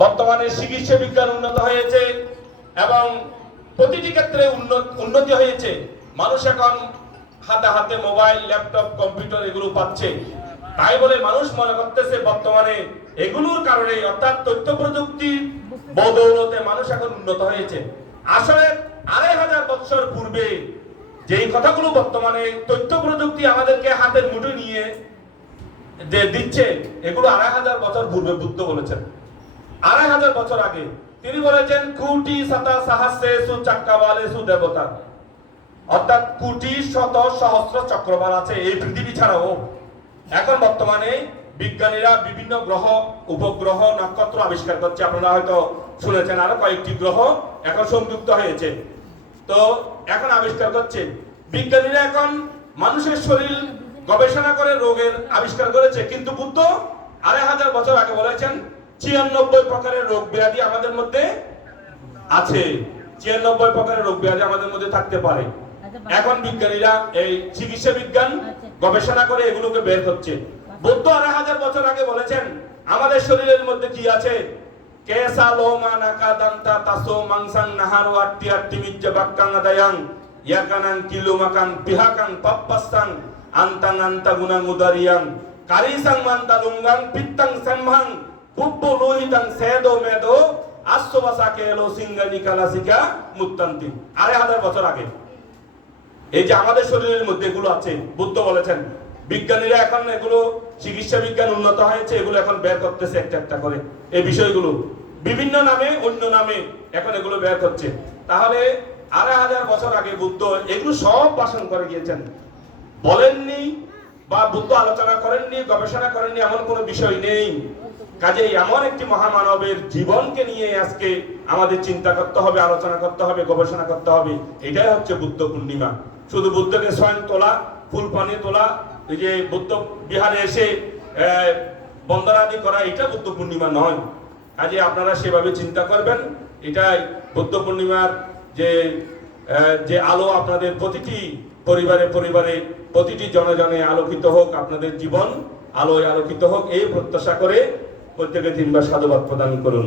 বর্তমানে চিকিৎসা বিজ্ঞান উন্নত হয়েছে এবং প্রতিটি ক্ষেত্রে উন্নতি হয়েছে। মানুষ এখন হাতে হাতে মোবাইল, ল্যাপটপ, কম্পিউটার এগুলো পাচ্ছে। তাই বলে মানুষ মনে করতেছে বর্তমানে এগুলোর কারণে অর্থাৎ তথ্য প্রযুক্তির বদৌলতে মানুষ এখন উন্নত হয়েছে। আসলে ২৫০০ বছর পূর্বে যেই কথাগুলো বর্তমানে তথ্য প্রযুক্তি আমাদেরকে হাতের মুঠোয় নিয়ে যে দিচ্ছে, এগুলো ২৫০০ বছর পূর্বে বুদ্ধ বলেছেন। ২৫০০ বছর আগে তিনি বলেছেন কোটি শত সহস্রেষু চক্রবালেষু দেবতা, অর্থাৎ কোটি শত সহস্র চক্রবাল আছে এই পৃথিবী ছাড়াও। এখন বর্তমানে বিজ্ঞানীরা বিভিন্ন গ্রহ, উপগ্রহ, নক্ষত্র আবিষ্কার করছে। আপনারা হয়তো শুনেছেন আরো কয়েকটি গ্রহ এখন সংযুক্ত হয়েছে। তো এখন আবিষ্কার করছে বিজ্ঞানীরা, এখন মানুষের শরীর গবেষণা করে রোগের আবিষ্কার করেছে। কিন্তু বুদ্ধ ২৫০০ বছর আগে বলেছেন ৯৬ প্রকারের রোগ ব্যাধি আমাদের মধ্যে আছে, ৯৬ প্রকারের রোগ ব্যাধি আমাদের মধ্যে থাকতে পারে। এখন বিজ্ঞানীরা এই চিকিৎসা বিজ্ঞান গবেষণা করে এগুলোকে বের করছে। বুদ্ধ ২৫০০ বছর আগে বলেছেন আমাদের শরীরের মধ্যে কি আছে, কেসা লোমা নাকা দান্তা তাসো মাংসাং নাহারু আট্টি আট্টি মিজ্জা বাক্কাং আদায়াং ইয়াকানাং কিলুমাকাং পিহাকাং পাপ্পাসাং আন্তাং আন্তা গুনাং উদারিয়াং কারিসাং মান্তালুঙ্গাং পিত্তাং সেমহাং পুব্বু লোহিতাং সেদো মেদো আশ্ববাসাকে এলো সিঙ্গানি কালাসিকা মুত্তান্তি। ২৫০০ বছর আগে এই যে আমাদের শরীরের মধ্যে এগুলো আছে, বুদ্ধ বলেছেন। বিজ্ঞানীরা এখন এগুলো, চিকিৎসা বিজ্ঞান উন্নত হয়েছে, এগুলো এখন বের করতেছে একটা একটা করে। এই বিষয়গুলো বিভিন্ন নামে, অন্য নামে এখন এগুলো বের করছে। তাহলে ২৫০০ বছর আগে বুদ্ধ এগুলো সব ভাষণ করে গিয়েছেন, বলেননি বা বুদ্ধ আলোচনা করেননি, গবেষণা করেননি এমন কোনো বিষয় নেই। কাজেই এমন একটি মহামানবের জীবনকে নিয়ে আজকে আমাদের চিন্তা করতে হবে, আলোচনা করতে হবে, গবেষণা করতে হবে। এটাই হচ্ছে বুদ্ধ পূর্ণিমা। শুধু বুদ্ধকে স্বয়ং তোলা, ফুল পানি তোলা, এই যে বুদ্ধ বিহারে এসে বন্দনাদি করা, এটা বুদ্ধ পূর্ণিমা নয়। কাজে আপনারা সেভাবে চিন্তা করবেন। এটাই বুদ্ধ পূর্ণিমার যে আলো আপনাদের প্রতিটি পরিবারে পরিবারে, প্রতিটি জনে জনে আলোকিত হোক, আপনাদের জীবন আলোয় আলোকিত হোক, এই প্রত্যাশা করে প্রত্যেকে ৩ বার সাধুবাদ প্রদান করুন।